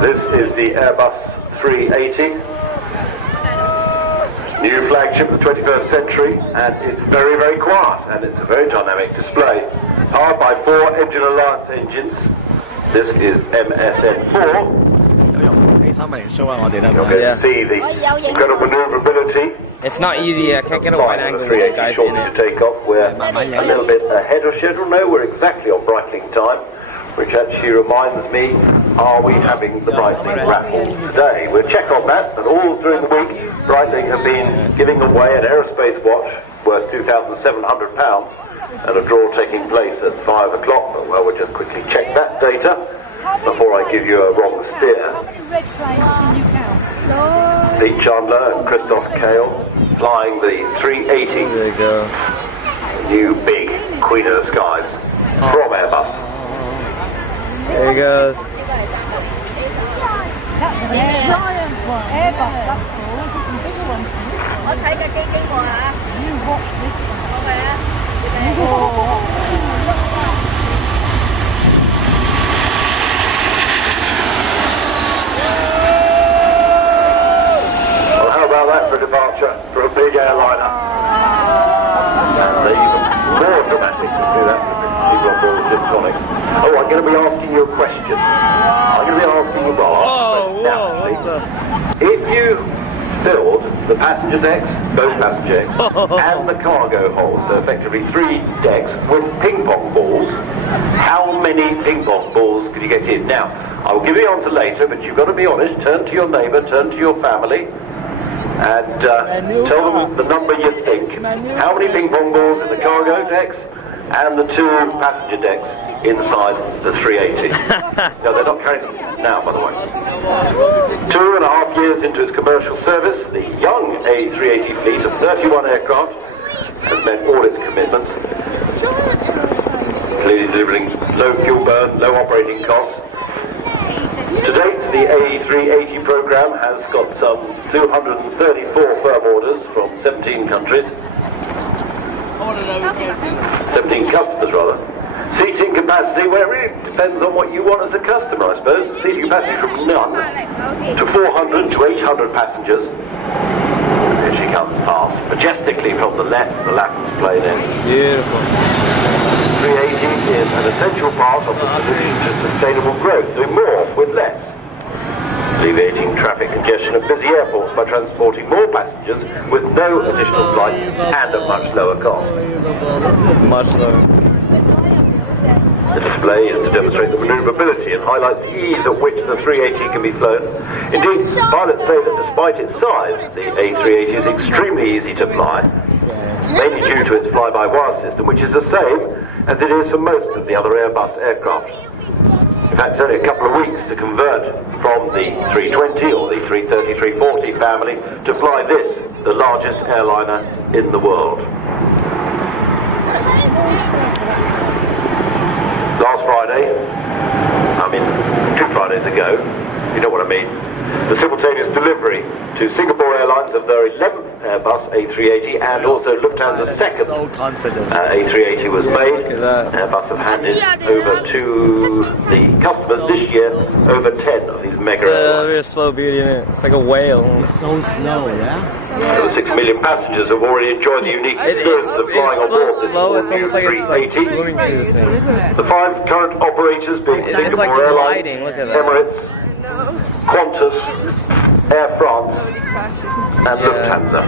This is the Airbus 380, new flagship of the 21st century, and it's very, very quiet, and it's a very dynamic display. Powered by 4 Engine Alliance engines. This is MSN4. You're going to see the incredible maneuverability. It's not easy. I can't get a wide angle with the guys in it. To take off. We're a little bit ahead of schedule. No, we're exactly on Breitling time, which actually reminds me, are we having the Breitling raffle today? We'll check on that, and all during the week, Breitling have been giving away an aerospace watch worth £2,700, and a draw taking place at 5 o'clock. But well, we'll just quickly check that data before I give you a wrong steer. Pete Chandler and Christoph Kale flying the 380. There you go. New big Queen of the Skies from Airbus. There he goes. That's a giant one. Airbus, that's cool. There's some bigger ones than this one. You watch this one. Well, how about that for a departure for a big airliner? And even more dramatic to do that with people on board Dipsonics. Oh, I'm going to be asking you a question. I'm going to be asking you, if you filled the passenger decks, both passenger decks, and the cargo hold, so effectively 3 decks, with ping pong balls, how many ping pong balls could you get in? Now, I will give you the answer later, but you've got to be honest. Turn to your neighbour, turn to your family, and tell them the number you think. How many ping pong balls in the cargo decks and the 2 passenger decks inside the 380? No, they're not carrying them now, by the way. 2.5 years into its commercial service, the young A380 fleet of 31 aircraft has met all its commitments, clearly delivering low fuel burn, low operating costs. To date, the A380 program has got some 234 firm orders from 17 countries. 17 customers, rather. Seating capacity, well, it really depends on what you want as a customer, I suppose. Seating capacity from none to 400 to 800 passengers. Here she comes past, majestically from the left, the Lappin's plane in. Beautiful. 380 is an essential part of the solution to sustainable growth, doing more with less. Alleviating traffic congestion at busy airports by transporting more passengers with no additional flights and at much lower cost. Much lower. The display is to demonstrate the manoeuvrability and highlights the ease at which the 380 can be flown. Indeed, pilots say that despite its size, the A380 is extremely easy to fly, mainly due to its fly-by-wire system, which is the same as it is for most of the other Airbus aircraft. In fact, it's only a couple of weeks to convert from the 320 or the 330-340 family to fly this, the largest airliner in the world. Last Friday, 2 Fridays ago, you know what I mean, the simultaneous delivery to Singapore Airlines of their 11th Airbus A380 and also Lufthansa's second A380 was made. Airbus have handed over to the customers this year over 10 of these mega airlines. It's a slow beauty in it. It's like a whale. It's so slow, yeah? Over 6 million passengers have already enjoyed the unique experience of flying on board this new 380. The 5 current operators being Singapore Airlines, Emirates, Qantas, Air France, and Lufthansa.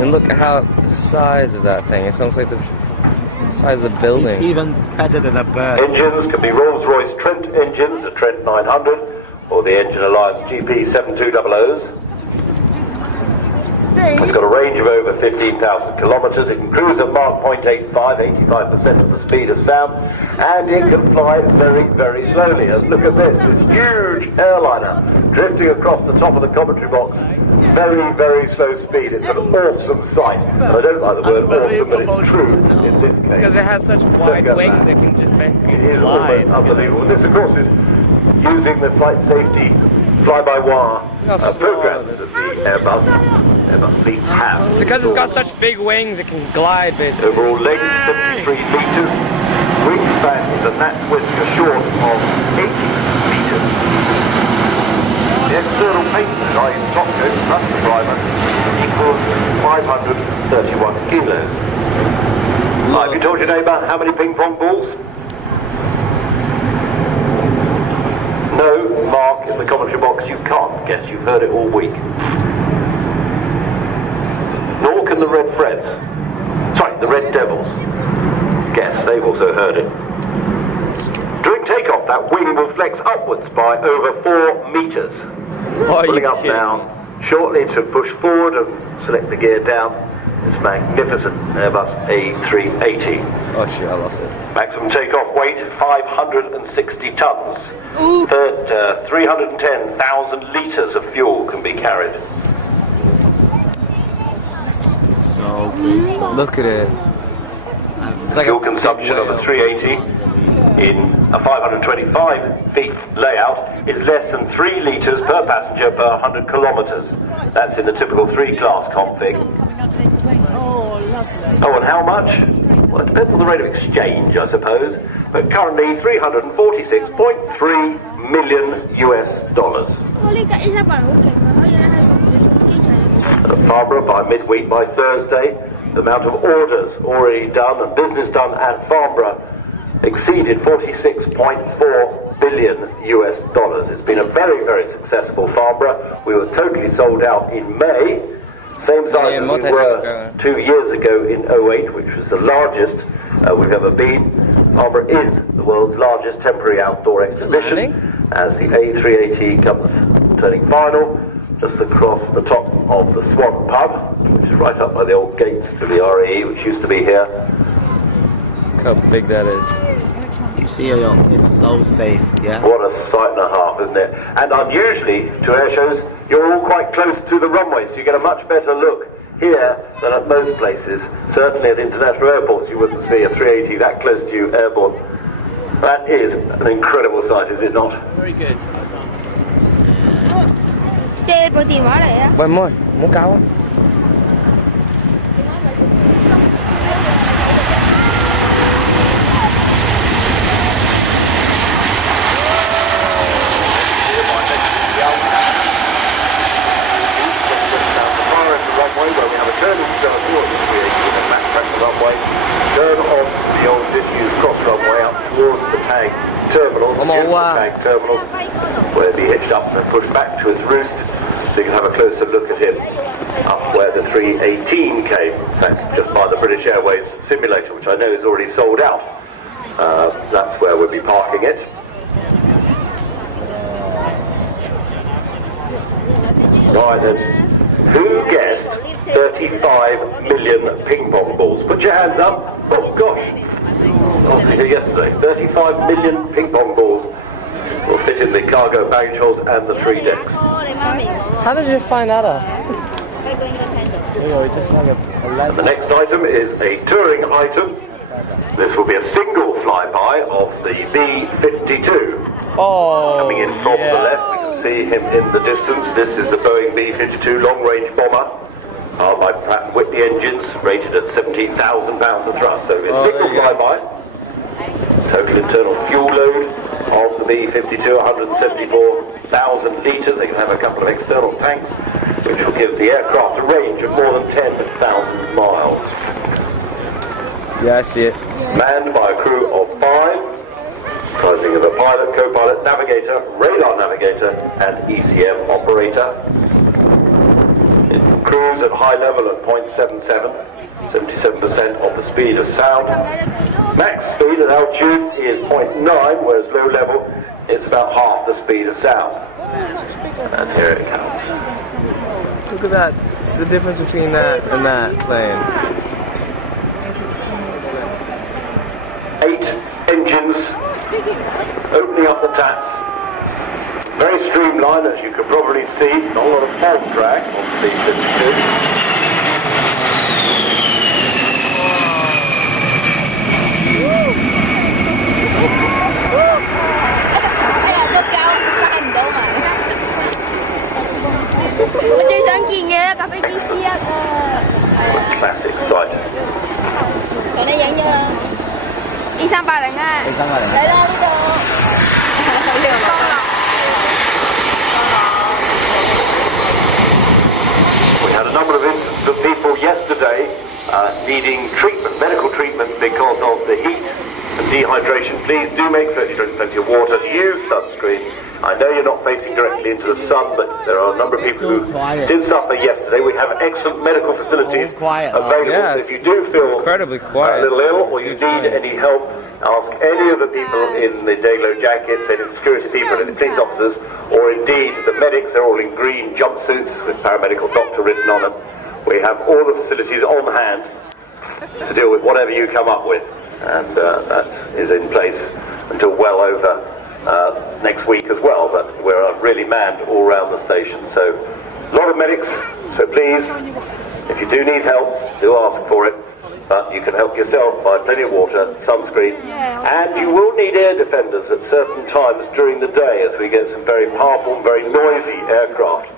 And look at how the size of that thing. It's almost like the size of the building. It's even better than a bird. Engines can be Rolls-Royce Trent engines, the Trent 900, or the Engine Alliance GP 7200s. It's got a range of over 15,000 kilometres. It can cruise at Mach 0.85, 85% of the speed of sound, and it can fly very, very slowly. And look at this huge airliner drifting across the top of the commentary box. Very, very slow speed. It's an awesome sight. And I don't like the word awesome, but it's true in this case. It's because it has such wide wings, it can just basically It is almost unbelievable. This, of course, is using the flight safety fly-by-wire programs that the Airbus fleets have. It's because it's got such big wings, it can glide basically. Overall length 73 metres, wingspan is a gnat's whisker short of 80 metres. size top coat plus the primer equals 531 kilos. Have you told your neighbour how many ping pong balls? No, Mark, in the commentary box you can't guess, you've heard it all week. Nor can the Red Freds. Sorry, the Red Devils. Guess, they've also heard it. During takeoff, that wing will flex upwards by over 4 metres. Pulling up now, shortly to push forward and select the gear down. This magnificent Airbus A380. Oh shit, I lost it. Maximum takeoff weight, 560 tonnes. 310,000 litres of fuel can be carried. So graceful. Look at it. The fuel consumption of a 380 in a 525 feet layout is less than 3 litres per passenger per 100 kilometres. That's in the typical 3-class config. Oh, and how much? Well, it depends on the rate of exchange, I suppose, but currently $346.3 million US. At Farnborough by midweek, by Thursday, the amount of orders already done and business done at Farnborough exceeded $46.4 billion US. It's been a very, very successful Farnborough. We were totally sold out in May, same size as we were 2 years ago in 08, which was the largest we've ever been. Farnborough is the world's largest temporary outdoor exhibition as the A380 comes turning final just across the top of the Swan Pub, which is right up by the old gates to the RAE, which used to be here. Look how big that is. You see, it's so safe, yeah? What a sight and a half, isn't it? And unusually, to air shows, you're all quite close to the runway, so you get a much better look here than at most places. Certainly at international airports, you wouldn't see a 380 that close to you airborne. That is an incredible sight, is it not? Very good. Quay môi, muốn cao á. Turn off the old disused cross runway up towards the tag terminals, where it'll be hitched up and pushed back to its roost, so you can have a closer look at it up where the 318 came, in fact, just by the British Airways simulator, which I know is already sold out. That's where we'll be parking it. Right then, who guessed 35 million ping pong balls? Put your hands up. Oh gosh, I was here yesterday. 35 million ping pong balls will fit in the cargo baggage holds and the 3 decks. How did you find that out? Just like and the next item is a touring item. This will be a single flyby of the B-52. Oh, coming in from the left, we can see him in the distance. This is the Boeing B-52 long-range bomber. By Pratt & Whitney engines, rated at 17,000 pounds of thrust. So it's a single flyby. Total internal fuel load of the B-52, 174,000 litres. They can have a couple of external tanks, which will give the aircraft a range of more than 10,000 miles. Yeah, I see it. Manned by a crew of 5, comprising of a pilot, co-pilot, navigator, radar navigator, and ECM operator. It cruise at high level at 0.77, 77% of the speed of sound. Max speed at altitude is 0.9, whereas low level it's about half the speed of sound. And here it comes. Look at that, the difference between that and that plane. 8 engines, opening up the taps. Very streamlined, as you can probably see. Not a lot of form drag on the B-52. Classic sight. please do make sure you drink plenty of water, use sunscreen. I know you're not facing directly into the sun, but there are a number of people who did suffer yesterday. We have excellent medical facilities available, so if you do feel incredibly a quiet. little ill or you need any help, ask any of the people in the day-glow jackets, any security people, any police officers, or indeed the medics. They're all in green jumpsuits with paramedical doctor written on them. We have all the facilities on hand to deal with whatever you come up with, and that is in place until well over next week as well, but we're really manned all around the station, so a lot of medics, so please, if you do need help, do ask for it, but you can help yourself by plenty of water, sunscreen, and you will need air defenders at certain times during the day as we get some very powerful, very noisy aircraft